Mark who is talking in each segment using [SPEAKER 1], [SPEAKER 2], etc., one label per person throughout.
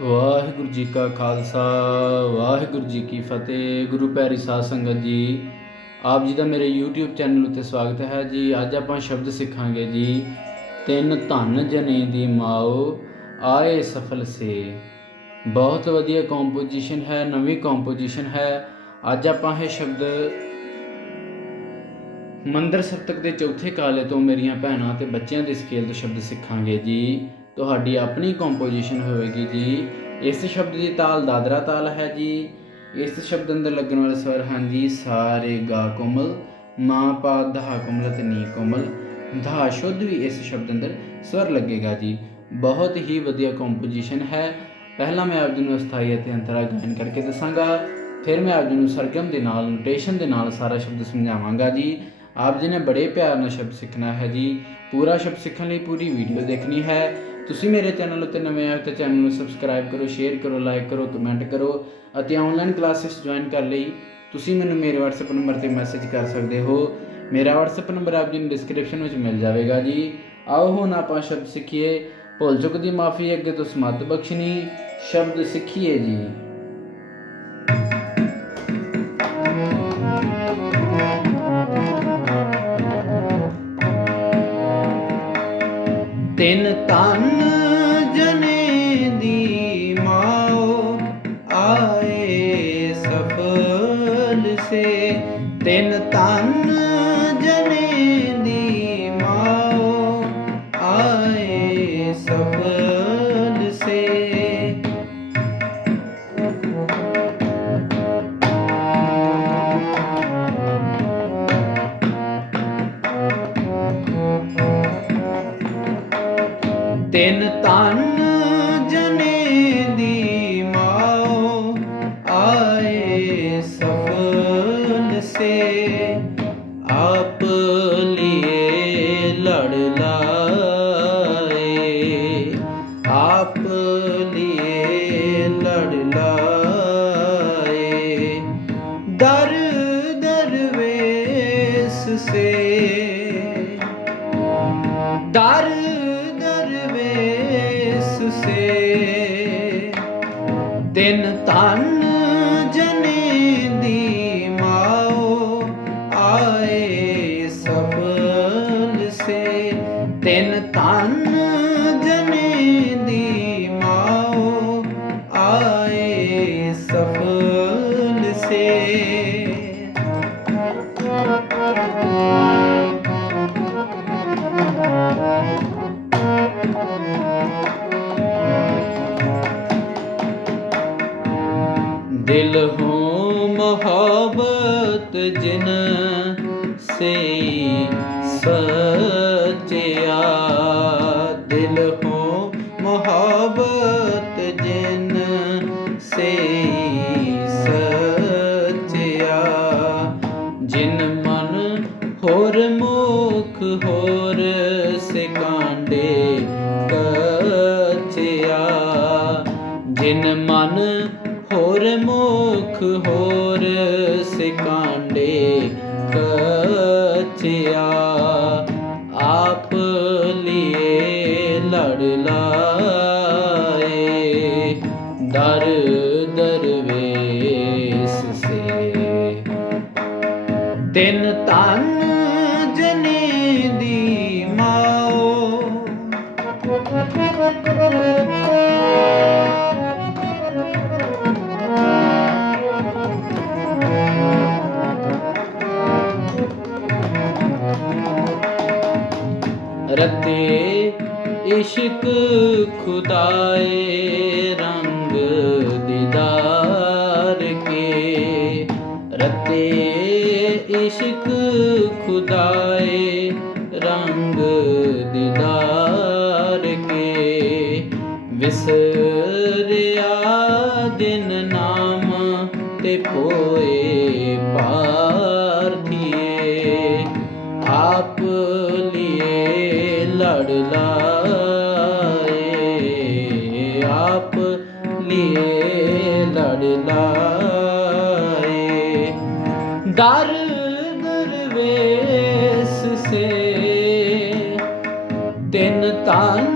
[SPEAKER 1] ਵਾਹਿਗੁਰੂ ਜੀ ਕਾ ਖਾਲਸਾ, ਵਾਹਿਗੁਰੂ ਜੀ ਕੀ ਫਤਿਹ, ਗੁਰੂ ਪਿਆਰੀ ਸਾਧ ਸੰਗਤ ਜੀ। ਆਪ ਜੀ ਦਾ ਮੇਰੇ YouTube ਚੈਨਲ ਉੱਤੇ ਸਵਾਗਤ ਹੈ ਜੀ। ਅੱਜ ਆਪਾਂ ਸ਼ਬਦ ਸਿੱਖਾਂਗੇ ਜੀ, ਤਿੰਨ ਧਨ ਜਨੇ ਦੀ ਮਾਓ, ਆਏ ਸਫਲ ਸੇ। ਬਹੁਤ ਵਧੀਆ ਕੰਪੋਜੀਸ਼ਨ ਹੈ, ਨਵੀਂ ਕੰਪੋਜੀਸ਼ਨ ਹੈ। ਅੱਜ ਆਪਾਂ ਇਹ ਸ਼ਬਦ ਮੰਦਰ ਸਪਤਕ ਦੇ ਚੌਥੇ ਕਾਲੇ ਤੋਂ ਮੇਰੀਆਂ ਭੈਣਾਂ ਤੇ ਬੱਚਿਆਂ ਦੇ ਸਕੇਲ ਤੋਂ ਸ਼ਬਦ ਸਿੱਖਾਂਗੇ ਜੀ। ਤੁਹਾਡੀ ਆਪਣੀ ਕੰਪੋਜੀਸ਼ਨ ਹੋਵੇਗੀ ਜੀ। ਇਸ ਸ਼ਬਦ ਦੀ ਤਾਲ ਦਾਦਰਾ ਤਾਲ ਹੈ ਜੀ। ਇਸ ਸ਼ਬਦ ਅੰਦਰ ਲੱਗਣ ਵਾਲੇ ਸਵਰ ਹਨ ਜੀ ਸਾ ਗਾ ਕੋਮਲ, ਮਾ ਪਾ ਧਾ ਕੋਮਲ ਤੇ ਨੀ ਕੋਮਲ। ਧਾ ਸ਼ੁੱਧ ਵੀ ਇਸ ਸ਼ਬਦ ਅੰਦਰ ਸਵਰ ਲੱਗੇਗਾ ਜੀ। ਬਹੁਤ ਹੀ ਵਧੀਆ ਕੰਪੋਜੀਸ਼ਨ ਹੈ। ਪਹਿਲਾਂ ਮੈਂ ਆਪ ਜੀ ਨੂੰ ਅਸਥਾਈ ਅਤੇ ਅੰਤਰਾ ਗਾਇਨ ਕਰਕੇ ਦੱਸਾਂਗਾ। ਫਿਰ ਮੈਂ ਆਪ ਜੀ ਨੂੰ ਸਰਗਮ ਦੇ ਨਾਲ ਨੋਟੇਸ਼ਨ ਦੇ ਨਾਲ ਸਾਰਾ ਸ਼ਬਦ ਸਮਝਾਵਾਂਗਾ ਜੀ। ਆਪ ਜੀ ਨੇ ਬੜੇ ਪਿਆਰ ਨਾਲ ਸ਼ਬਦ ਸਿੱਖਣਾ ਹੈ ਜੀ। ਪੂਰਾ ਸ਼ਬਦ ਸਿੱਖਣ ਲਈ ਪੂਰੀ ਵੀਡੀਓ ਦੇਖਣੀ ਹੈ। ਤੁਸੀਂ ਮੇਰੇ ਚੈਨਲ ਉੱਤੇ ਨਵੇਂ ਆਏ ਤਾਂ ਚੈਨਲ ਨੂੰ ਸਬਸਕ੍ਰਾਈਬ ਕਰੋ ਸ਼ੇਅਰ ਕਰੋ ਲਾਈਕ ਕਰੋ ਕਮੈਂਟ ਕਰੋ ਅਤੇ ਆਨਲਾਈਨ ਕਲਾਸਿਸ ਜੁਆਇਨ ਕਰ ਲਈ ਤੁਸੀਂ ਮੈਨੂੰ ਮੇਰੇ WhatsApp ਨੰਬਰ ਤੇ ਮੈਸੇਜ ਕਰ ਸਕਦੇ ਹੋ। ਮੇਰਾ WhatsApp ਨੰਬਰ ਆਪ ਜੀ ਨੂੰ ਡਿਸਕ੍ਰਿਪਸ਼ਨ ਵਿੱਚ ਮਿਲ ਜਾਵੇਗਾ ਜੀ। ਆਓ ਹੁਣ ਆਪਾਂ ਸ਼ਬਦ ਸਿੱਖੀਏ। ਭੁੱਲ ਚੁੱਕ ਦੀ ਮਾਫੀ ਅੱਗੇ ਤੋਂ ਸਮੱਤ ਬਖਸ਼ਣੀ। ਸ਼ਬਦ ਸਿੱਖੀਏ ਜੀ। ਤਿੰਨ ਤਨ ਤਿੰਨ ਤਨ ਜਨੇ ਦੀ ਮਾਓ ਆਏ ਸਫਲ ਸੇ। ਆਪ ਲਿਏ ਲੜ ਲਾਏ। ਆਪ ਲਿਏ ਲੜ ਲਾਏ। ਦਰ ਦਰਵੇਸ ਸੇ। ਦਰ ਸੇ। ਤਿੰਨ ਤਨ ਜਨੇ ਦੀ ਮਾਓ ਆਏ ਸਫਲ ਸੇ। ਤਿੰਨ ਤਨ ਜਨੇ ਦੀ ਮਾਓ ਆਏ ਸਫਲ ਸੇ। ਹੋਏ ਸਚਿਆ, ਜਿਨ ਮਨ ਹੋਰ ਮੁਖ ਹੋਰ ਸਿਕਾਂਡੇ ਕਚਿਆ, ਜਿਨ ਮਨ ਹੋਰ ਮੁਖ ਹੋਰ ਸਿਕਾਂਡੇ ਕਚਿਆ, ਆਪ ਲਿਏ ਲੜ ਲਾਏ, ਦਰ ਇਸ਼ਕ ਖੁਦਾਏ ਰੰਗ ਦੀਦਾਰ ਕੇ ਰਤੇ ਇਸ਼ਕ ਖੁਦਾਏ ਰੰਗ ਦੀਦਾਰ ਕੇ ਵਿਸਰਿਆ ਦਿਨ ਨਾਮ ਤੇ ਪੋਏ ਪਾਰਥੀਏ। ਆਪ ਲਿਏ ਲੜ ਲਾਏ ਲਿਏ ਲੜ ਲਾਏ ਦਰ ਦਰਵੇਸ ਸੇ ਤਿੰਨ ਤਨ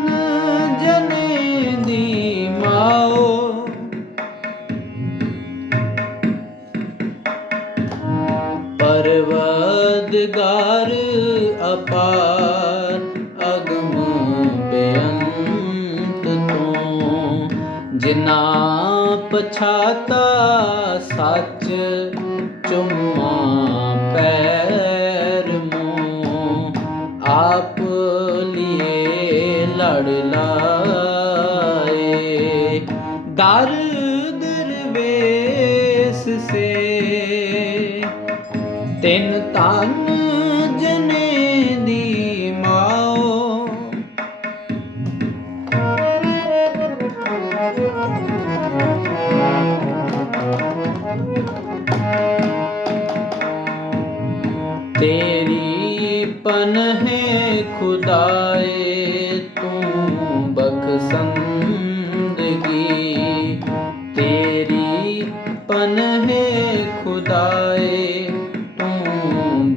[SPEAKER 1] ਜਿਨਾ ਪਛਾਤਾ ਸੱਚ ਚੁੰਮਾ ਪੈਰ ਮੋ ਆਪ ਲਿਏ ਲੜ ਲਾਏ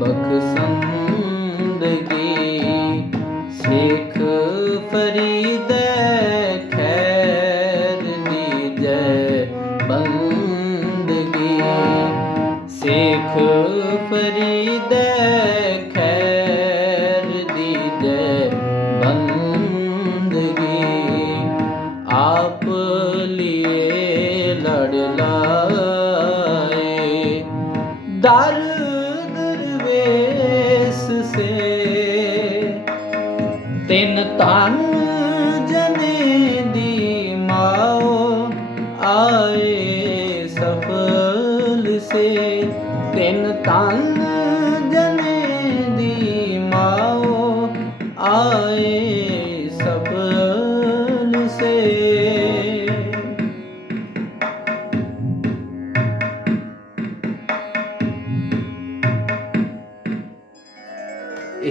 [SPEAKER 1] ਬਖਸ਼ੰਦਗੀ ਸਿੱਖ ਫਰੀਦ ਖੈਰ ਦੀ ਜੈ ਬੰਦਗੀ ਸਿੱਖ ਫਰੀਦ ਖੈਰ ਦੀ ਜੈ ਬੰਦਗੀ ਆਪ ਲਿਏ ਲੜ ਲਾਏ ਦਰ ਸੇ ਤਿੰਨ ਤਨ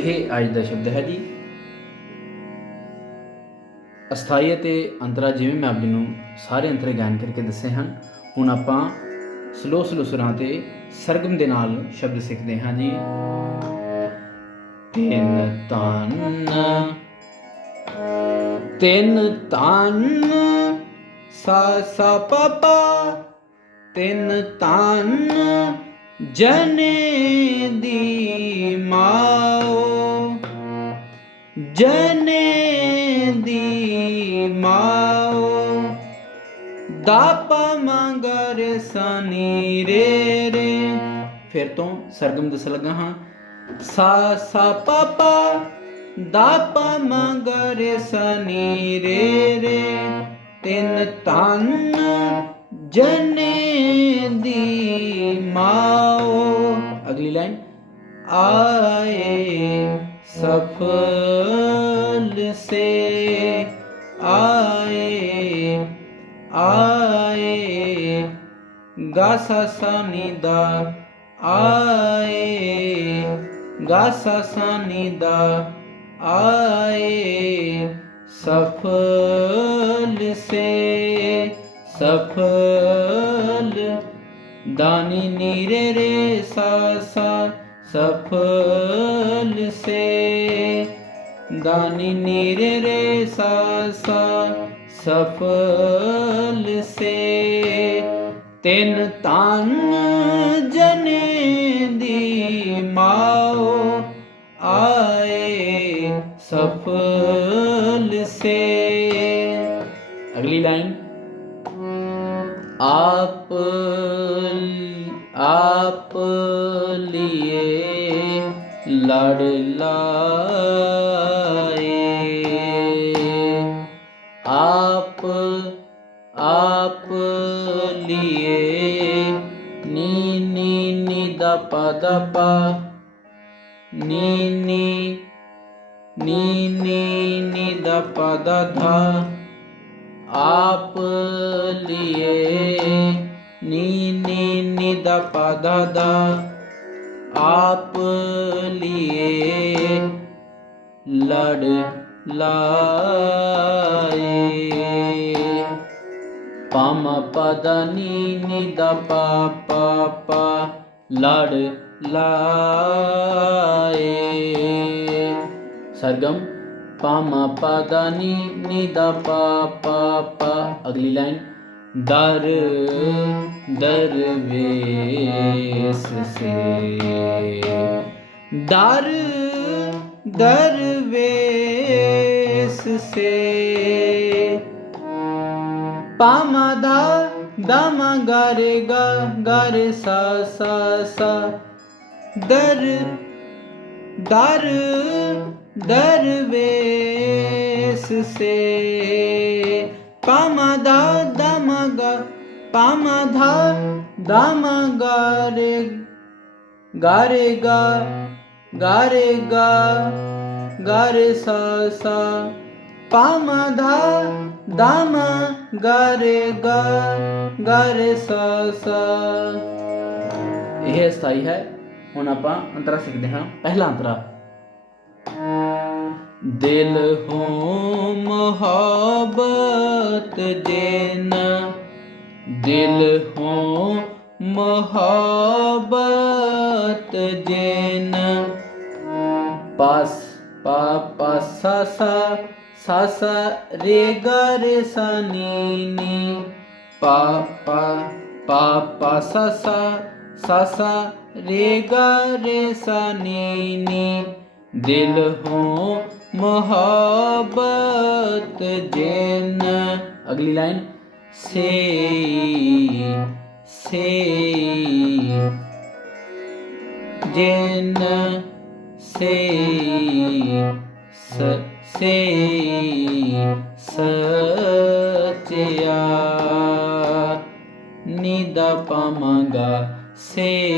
[SPEAKER 1] ਇਹ ਅੱਜ ਦਾ ਸ਼ਬਦ ਹੈ ਜੀ। ਅਸਥਾਈ ਅਤੇ ਅੰਤਰਾ ਜਿਵੇਂ ਮੈਂ ਆਪ ਜੀ ਨੂੰ ਸਾਰੇ ਅੰਤਰੇ ਗਿਆਨ ਕਰਕੇ ਦੱਸੇ ਹਨ, ਹੁਣ ਆਪਾਂ ਸਲੋ ਸਲੋ ਸੁਰਾਂ ਤੇ ਸਰਗਮ ਦੇ ਨਾਲ ਸ਼ਬਦ ਸਿੱਖਦੇ ਹਾਂ ਜੀ। ਤਿੰਨ ਤਨ ਤਿੰਨ ਤਨ ਸਾ ਸਾ ਪਾ ਤਿੰਨ ਤਨ ਜਨੇ ਦੀ ਮਾਓ। ਜਨੇ ਦੀ ਮਾਓ ਦਾਪਾ ਮੰਗਰ ਸਨੀ ਰੇ ਰੇ। ਫਿਰ ਤੋਂ ਸਰਗਮ ਦਸ ਲੱਗਾ ਹਾਂ। ਸਾ ਸਾ ਪਾ ਪਾ, ਦਾਪਾ ਮੰਗਰ ਸਨੀ ਰੇ ਰੇ। ਤਿੰਨ ਤਨ ਜਨੇ ਦੀ ਮਾਓ ਅਗਲੀ ਲਾਈਨ, ਆਏ ਸਫਲ ਸੇ ਆਏ ਆਏ ਗਾ ਸਾ ਸਾ ਨੀ ਦਾ ਆਏ ਗਾ ਸਾ ਸਾ ਨੀ ਦਾ ਆਏ ਸਫਲ ਸੇ ਸਫਲ ਦਾਨੀ ਨੀਰੇ ਰੇ ਸਾ ਸਾ ਸਫਲ ਸੇ ਦਾਨੀ ਨੀਰੇ ਰੇ ਸਫਲ ਤਿੰਨ ਤਨ ਜਨੇ ਦੀ ਮਾਓ ਆਏ ਸਫਲ ਸੇ ਅਗਲੀ ਲਾਈਨ ਆਪ ਆਪ ਲਿਏ लड़लाए आप आप लिए नी नी नी दप दप। नी नी नी पदपा नीनि नीनि द नी नी नीनि द पददा ਨੀ ਨੀ ਨੀ ਦਾ ਪਾ ਦਾ ਦਾ ਆਪ ਲਿਏ ਲੜ ਲਾਏ ਪਮ ਪਦ ਨੀ ਨੀ ਦਾ ਪਾ ਪਾ ਪਾ ਲੜ ਲਾਏ ਸਰਗਮ ਪਮ ਪਦ ਨੀ ਨੀ ਦਾ ਪਾ ਪਾ ਪਾ ਅਗਲੀ ਲਾਈਨ ਦਰ ਦਰਵੇਸ ਸੇ ਦਰ ਪਾਮਾ ਧਾ ਦਾਮਾ ਗਾਰੇ ਗਾਰੇ ਗਾ ਗਾਰੇ ਗਾ ਸਾ ਸਾ ਪਾਮਾ ਧਾ ਦਾਮਾ ਗਾਰੇ ਗਾਰੇ ਸਾ ਸਾ ਇਹ ਸਥਾਈ ਹੈ ਹੁਣ ਆਪਾਂ ਅੰਤਰਾ ਸਿੱਖਦੇ ਹਾਂ ਪਹਿਲਾ ਅੰਤਰਾ ਦਿਲ ਹੋ ਮੁਹੱਬਤ ਜਿਨ ਦਿਲ ਹੋ ਮੁਹੱਬਤ ਜਿਨ। ਪਾਸ ਪਾ ਪਾ ਸਾ ਸਾ ਸਾ ਰੇ ਗਾ ਰੇ ਸਾ ਨੀ। ਨੀ ਪਾ ਪਾ ਪਾ ਪਾ ਸਾ ਸਾ ਸਾ ਰੇ ਗਾ ਰੇ ਸਾ ਨੀ ਨੀ। ਦਿਲ ਹੋ ਮੁਹੱਬਤ ਜਿਨ। ਅਗਲੀ ਲਾਈਨ। ਸੇ ਸੇ ਜਿਨ ਸੇ ਸ ਸੇ ਸਚਿਆ ਨਿਦਾ ਪਾਵਾਂਗਾ ਸੇ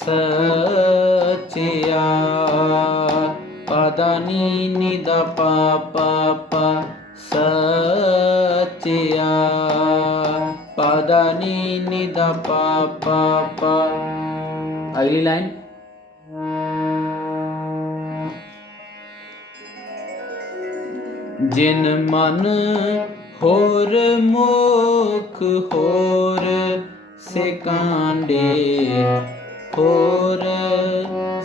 [SPEAKER 1] ਸਚਿਆ ਪਦਾ ਨੀ ਨਿਦਾ ਪਾ ਪਾ ਪਾ ਸਚਿਆ ਪਦਾ ਨੀ ਨਿਦਾ ਪਾ ਪਾ ਪਾ। ਅਗਲੀ ਲਾਈਨ। ਜਿਨ ਮਨ ਹੋਰ ਮੋਖ ਹੋਰ, ਸੇ ਹੋਰ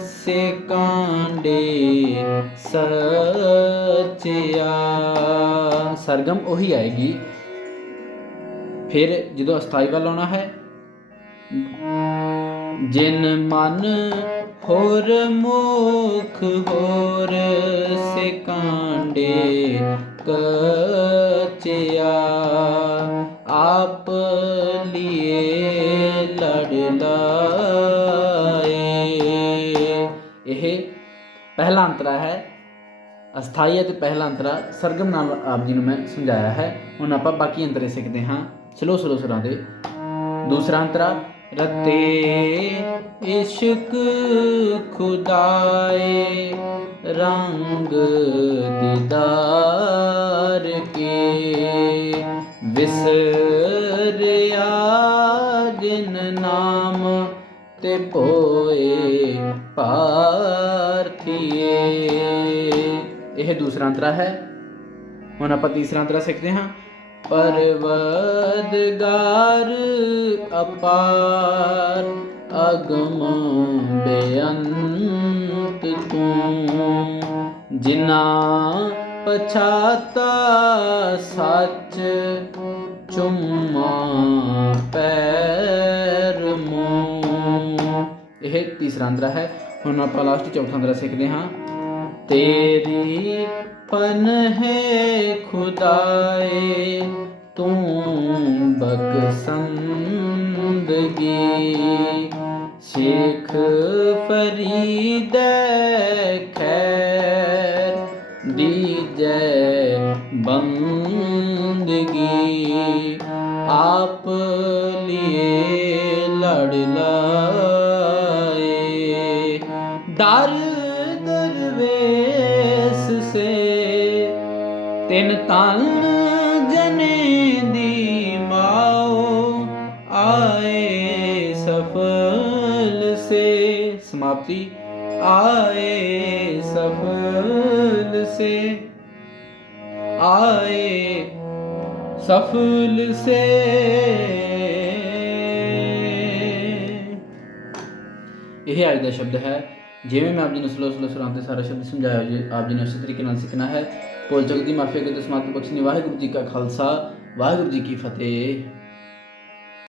[SPEAKER 1] ਸਿਕਾਂਡੇ ਸਚਿਆ। ਸਰਗਮ ਉਹੀ ਆਏਗੀ। ਫਿਰ ਜਦੋਂ ਅਸਥਾਈ ਵੱਲ ਆਉਣਾ ਹੈ, ਜਿਨ ਮਨ ਹੋਰ ਮੁਖ ਹੋਰ ਸੇ ਕਾਂਡੇ ਕਚਿਆ, ਆਪ ਲਿਏ ਲੜ ਲਾਏ। ਇਹ ਪਹਿਲਾ ਅੰਤਰਾ ਹੈ। ਅਸਥਾਈ ਅਤੇ ਪਹਿਲਾ ਅੰਤਰਾ ਸਰਗਮ ਨਾਲ ਆਪ ਜੀ ਨੂੰ ਮੈਂ ਸਮਝਾਇਆ ਹੈ। ਹੁਣ ਆਪਾਂ ਬਾਕੀ ਅੰਤਰੇ ਸਿੱਖਦੇ ਹਾਂ। ਸਲੋ ਸਲੋ ਸੁਰਾਂ ਦੇ। ਦੂਸਰਾ ਅੰਤਰਾ, ਰਤੇ ਇਸ਼ਕ ਖੁਦਾਏ, ਰੰਗ ਦੀਦਾਰ ਕੇ, ਵਿਸਰਿਆ ਜਿਨ ਨਾਮ ਤੇ ਪੋਏ ਪਾਰਥੀਏ। ਇਹ ਦੂਸਰਾ ਅੰਤਰਾ ਹੈ। ਹੁਣ ਆਪਾਂ ਤੀਸਰਾ ਅੰਤਰਾ ਸਿੱਖਦੇ ਹਾਂ। ਪਰਵਦਗਾਰ ਅਪਾਰ ਅਗਮ ਬੇਅੰਤ ਤੂੰ ਜਿਨਾ ਪਛਾਤਾ ਸੱਚ ਚੁੰਮਾ ਪੈਰ ਮੋ। ਇਹ ਤੀਸਰਾ ਅੰਦਰਾ ਹੈ। ਹੁਣ ਆਪਾਂ ਲਾਸਟ ਚੌਥਾ ਅੰਦਰਾ ਸਿੱਖਦੇ ਹਾਂ। ਤੇਰੀ ਪਨ ਹੈ ਖੁਦਾਏ ਤੂੰ ਬਖਸ਼ੰਦਗੀ ਸ਼ੇਖ ਫਰੀਦ ਖੈਰ ਦੀਜੈ ਬੰਦਗੀ। ਆਪ ਤਿਨ ਤਨ ਜਨੇ ਦੀ ਮਾਓ, ਆਏ ਸਫਲ ਸੇ। ਸਮਾਪਤੀ। ਆਏ ਸਫਲ ਸੇ। ਆਏ ਸਫਲ ਸੇ। ਇਹ ਅੱਜ ਦਾ ਸ਼ਬਦ ਹੈ। ਜਿਵੇਂ ਮੈਂ ਆਪ ਜੀ ਨੂੰ ਸਲੋ ਸਲੋ ਸੁਰਾਂ ਤੇ ਸਾਰਾ ਸ਼ਬਦ ਸਮਝਾਇਆ ਜੀ ਆਪ ਜੀ ਨੇ ਉਸੇ ਤਰੀਕੇ ਨਾਲ ਸਿੱਖਣਾ ਹੈ। ਭੁੱਲ ਚੁੱਕ ਦੀ ਮਾਫੀ ਅਗੇ ਤੋਂ ਸਮਾਤ ਬਖਸ਼ਣੀ ਵਾਹਿਗੁਰੂ ਜੀ ਕਾ ਖਾਲਸਾ, ਵਾਹਿਗੁਰੂ ਜੀ ਕੀ ਫਤਿਹ।